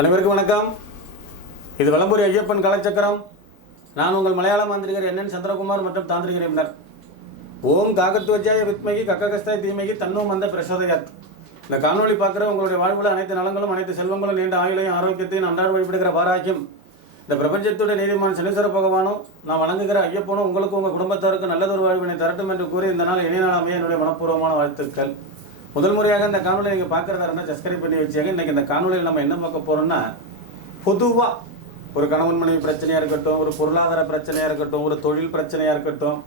அனைவருக்கும் வணக்கம். இது வலம்புரி ஐயப்பன் கலைச்சக்கரம். நான் உங்கள் மலையாள மாந்திரிகர் என் சந்திரகுமார் மற்றும் தாந்திரிகர் நிபுணர். ஓம் காகத்வஜாய வித்மகி கக்ககஸ்தாய் தீமகி தன்னோ மந்த பிரசோதயாத். இந்த காணொலி பார்க்குற உங்களுடைய வாழ்வில் அனைத்து நலங்களும் அனைத்து செல்வங்களும் நீண்ட ஆயுளையும் ஆரோக்கியத்தையும் அன்றாட வழிபடுகிற பாராக்கியம் இந்த பிரபஞ்சத்துடைய நீதிமான் சனீஸ்வர பகவானும் நான் வணங்குகிற ஐயப்பனும் உங்களுக்கு உங்கள் குடும்பத்தாருக்கு நல்லதொரு வாழ்வினை தரட்டும் என்று கூறி இந்த நாள் இணைய நாளாமே என்னுடைய மனப்பூர்வமான வாழ்த்துக்கள். முதல் முறையாக இந்த காணொலியை நீங்கள் பார்க்குறதா இருந்தால் சப்ஸ்கிரைப் பண்ணி வச்சாங்க. இன்றைக்கி இந்த காணொலியில் நம்ம என்ன பார்க்க போகிறோம்னா, பொதுவாக ஒரு கணவன் மனைவி பிரச்சனையாக இருக்கட்டும், ஒரு பொருளாதார பிரச்சனையாக இருக்கட்டும், ஒரு தொழில் பிரச்சனையாக இருக்கட்டும்,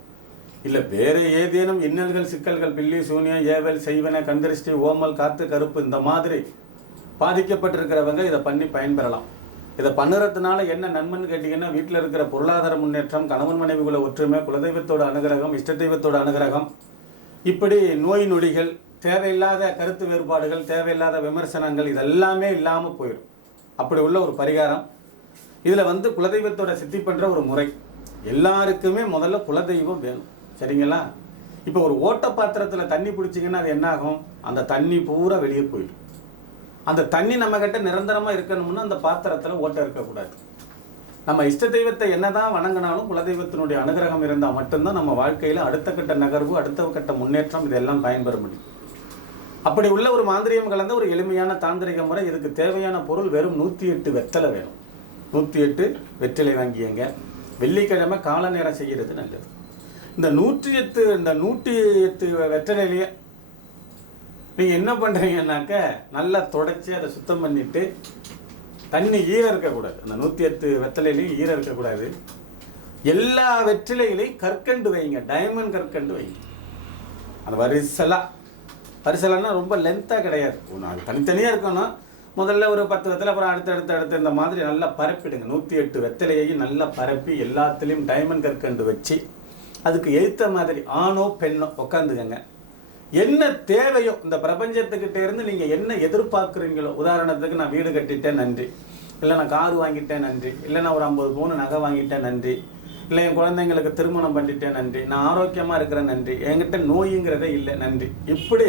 இல்லை வேறு ஏதேனும் இன்னல்கள் சிக்கல்கள் பில்லி சூனியம் ஏவல் செய்வன கண்திருஷ்டி ஓமல் காத்து கருப்பு இந்த மாதிரி பாதிக்கப்பட்டிருக்கிறவங்க இதை பண்ணி பயன்பெறலாம். இதை பண்ணுறதுனால என்ன நன்மைன்னு கேட்டிங்கன்னா, வீட்டில் இருக்கிற பொருளாதார முன்னேற்றம், கணவன் மனைவிக்குள்ள ஒற்றுமை, குலதெய்வத்தோட அனுகிரகம், இஷ்ட தெய்வத்தோட அனுகிரகம், இப்படி நோய் நொடிகள், தேவையில்லாத கருத்து வேறுபாடுகள், தேவையில்லாத விமர்சனங்கள் இதெல்லாமே இல்லாமல் போயிடும். அப்படி உள்ள ஒரு பரிகாரம். இதில் குலதெய்வத்தோட சித்தி பண்ணுற ஒரு முறை. எல்லாருக்குமே முதல்ல குலதெய்வம் வேணும், சரிங்களா? இப்போ ஒரு ஓட்ட பாத்திரத்தில் தண்ணி பிடிச்சிங்கன்னா அது என்ன ஆகும்? அந்த தண்ணி பூரா வெளியே போயிடும். அந்த தண்ணி நம்மக்கிட்ட நிரந்தரமாக இருக்கணும்னா அந்த பாத்திரத்தில் ஓட்டை இருக்கக்கூடாது. நம்ம இஷ்ட தெய்வத்தை என்னதான் வணங்கினாலும் குலதெய்வத்தினுடைய அனுகிரகம் இருந்தால் மட்டும்தான் நம்ம வாழ்க்கையில் அடுத்த கட்ட நகர்வு, அடுத்த கட்ட முன்னேற்றம் இதெல்லாம் பயன்பெற முடியும். அப்படி உள்ள ஒரு மாந்திரியம் கலந்த ஒரு எளிமையான தாந்திரிக முறை. இதுக்கு தேவையான பொருள் வெறும் 108 வெத்தலை வேணும். 108 வெற்றிலை வாங்கியங்க. வெள்ளிக்கிழமை கால நேரம் செய்கிறது நல்லது. இந்த 108 வெற்றிலையிலேயே நீங்கள் என்ன பண்ணுறீங்கன்னாக்க, நல்லா தொடச்சி அதை சுத்தம் பண்ணிவிட்டு, தண்ணி ஈரம் இருக்கக்கூடாது. அந்த 108 வெத்தலையிலையும் ஈரம் இருக்கக்கூடாது. எல்லா வெற்றிலையிலையும் கற்கண்டு வைங்க, டைமண்ட் கற்கண்டு வைங்க. அந்த வரிசலான்னா ரொம்ப லென்த்தாக கிடையாது, தனித்தனியாக இருக்கணும். முதல்ல ஒரு 10 வெத்தலை, அப்புறம் அடுத்து இந்த மாதிரி நல்லா பரப்பிடுங்க. 108 வெத்தலையையும் நல்லா பரப்பி எல்லாத்துலேயும் டைமண்ட் கற்கண்டு வச்சு, அதுக்கு எழுத்த மாதிரி ஆணோ பெண்ணோ உட்காந்துக்கங்க. என்ன தேவையோ இந்த பிரபஞ்சத்துக்கிட்ட இருந்து நீங்கள் என்ன எதிர்பார்க்குறீங்களோ, உதாரணத்துக்கு நான் வீடு கட்டிட்டேன் நன்றி, இல்லை நான் கார் வாங்கிட்டேன் நன்றி, இல்லை நான் ஒரு 50 பவுன் நகை வாங்கிட்டேன் நன்றி, இல்லை என் குழந்தைங்களுக்கு திருமணம் பண்ணிட்டேன் நன்றி, நான் ஆரோக்கியமாக இருக்கிறேன் நன்றி, என்கிட்ட நோய்ங்கிறதே இல்லை நன்றி. இப்படி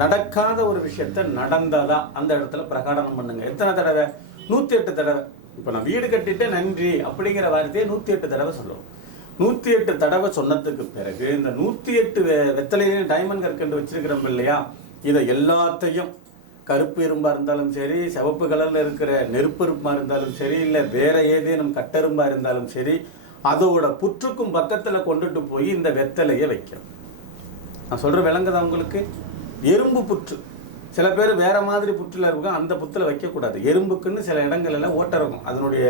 நடக்காத ஒரு விஷயத்த நடந்ததா அந்த இடத்துல பிரகடனம் பண்ணுங்க. எத்தனை தடவை? 108 தடவை. இப்போ நான் வீடு கட்டிட்டேன் நன்றி அப்படிங்கிற வார்த்தையை 108 தடவை சொல்லுவோம். 108 தடவை சொன்னதுக்கு பிறகு இந்த 108 வெத்தலையிலையும் டைமண்ட் கற்கண்டு வச்சிருக்கிறோம் இல்லையா, இதை எல்லாத்தையும் கருப்பு எறும்பாக இருந்தாலும் சரி, சிவப்பு கலரில் இருக்கிற நெருப்பு எறும்பாக இருந்தாலும் சரி, இல்லை வேற ஏதேனும் கட்டெரும்பாக இருந்தாலும் சரி, அதோட புற்றுக்கும் பக்கத்தில் கொண்டுட்டு போய் இந்த வெத்தலையை வைக்கணும். நான் சொல்கிற விளங்குதா உங்களுக்கு? எறும்பு புற்று, சில பேர் வேற மாதிரி புற்றில் இருக்கும், அந்த புற்றில் வைக்கக்கூடாது. எறும்புக்குன்னு சில இடங்கள்லாம் ஓட்டை இருக்கும். அதனுடைய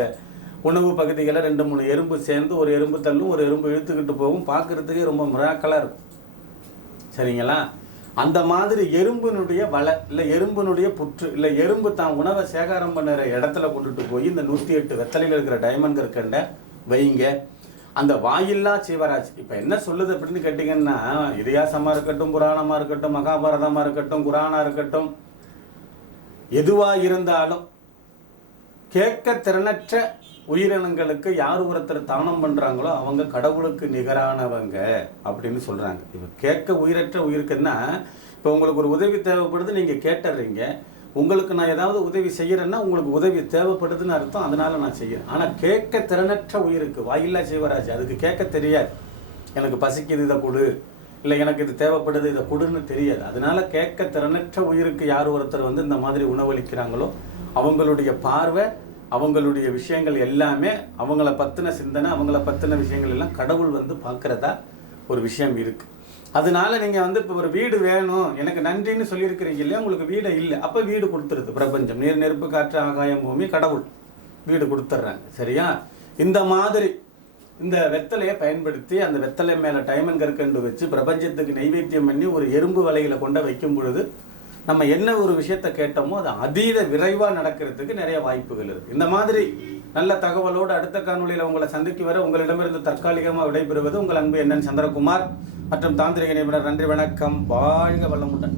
உணவு பகுதிகளை 2-3 எறும்பு சேர்ந்து ஒரு எறும்பு தள்ளும், ஒரு எறும்பு இழுத்துக்கிட்டு போகும். பார்க்குறதுக்கே ரொம்ப மிராக்கலாக இருக்கும், சரிங்களா? அந்த மாதிரி எறும்பினுடைய வலை, இல்லை எறும்பினுடைய புற்று, இல்லை எறும்பு தான் உணவை சேகாரம் பண்ணுற இடத்துல கொண்டுட்டு போய் இந்த 108 வெத்தலையில் இருக்கிற டைமண்ட் கற்கண்டை வைங்க. அந்த வாயில்லா சிவராஜ் இப்போ என்ன சொல்லுது அப்படின்னு கேட்டிங்கன்னா, இதிகாசமாக இருக்கட்டும், புராணமாக இருக்கட்டும், மகாபாரதமாக இருக்கட்டும், குரானாக இருக்கட்டும், எதுவாக இருந்தாலும் கேட்க திறனற்ற உயிரினங்களுக்கு யார் ஒருத்தர் தானம் பண்ணுறாங்களோ அவங்க கடவுளுக்கு நிகரானவங்க அப்படின்னு சொல்கிறாங்க. இப்போ கேட்க உயிரற்ற உயிருக்குன்னா, இப்போ உங்களுக்கு ஒரு உதவி தேவைப்படுது, நீங்கள் கேட்டுறீங்க. உங்களுக்கு நான் ஏதாவது உதவி செய்கிறேன்னா உங்களுக்கு உதவி தேவைப்படுதுன்னு அர்த்தம், அதனால நான் செய்கிறேன். ஆனால் கேட்க திறனற்ற உயிருக்கு, வாயில்லா சிவராஜ், அதுக்கு கேட்க தெரியாது. எனக்கு பசிக்குது இதை கொடு, இல்லை எனக்கு இது தேவைப்படுது இதை கொடுன்னு தெரியாது. அதனால கேட்க திறனற்ற உயிருக்கு யார் ஒருத்தர் இந்த மாதிரி உணவளிக்கிறாங்களோ அவங்களுடைய பார்வை, அவங்களுடைய விஷயங்கள் எல்லாமே, அவங்கள பற்றின சிந்தனை, அவங்கள பற்றின விஷயங்கள் எல்லாம் கடவுள் பார்க்குறதா ஒரு விஷயம் இருக்குது. அதனால நீங்கள் இப்போ ஒரு வீடு வேணும் எனக்கு நன்றின்னு சொல்லியிருக்கிறீங்க இல்லையா, உங்களுக்கு வீடை இல்லை, அப்போ வீடு கொடுத்துருது பிரபஞ்சம். நீர் நெருப்பு காற்று ஆகாயம் பூமி கடவுள் வீடு கொடுத்துட்றாங்க, சரியா? இந்த மாதிரி இந்த வெத்தலையை பயன்படுத்தி அந்த வெத்தலை மேலே டைமண்ட் கற்கண்டு வச்சு பிரபஞ்சத்துக்கு நைவேத்தியம் பண்ணி ஒரு எறும்பு வலையில் கொண்டு வைக்கும் பொழுது நம்ம என்ன ஒரு விஷயத்தை கேட்டோமோ அது அதீத விரைவாக நடக்கிறதுக்கு நிறைய வாய்ப்புகள் இருக்குது. இந்த மாதிரி நல்ல தகவலோடு அடுத்த காணொலியில் உங்களை சந்திக்கு வர உங்களிடமிருந்து தற்காலிகமாக விடைபெறுவது உங்கள் அன்பு என் சந்திரகுமார் மற்றும் தாந்திரிக நிபுணர். நன்றி, வணக்கம், வாழ்க வளமுடன்.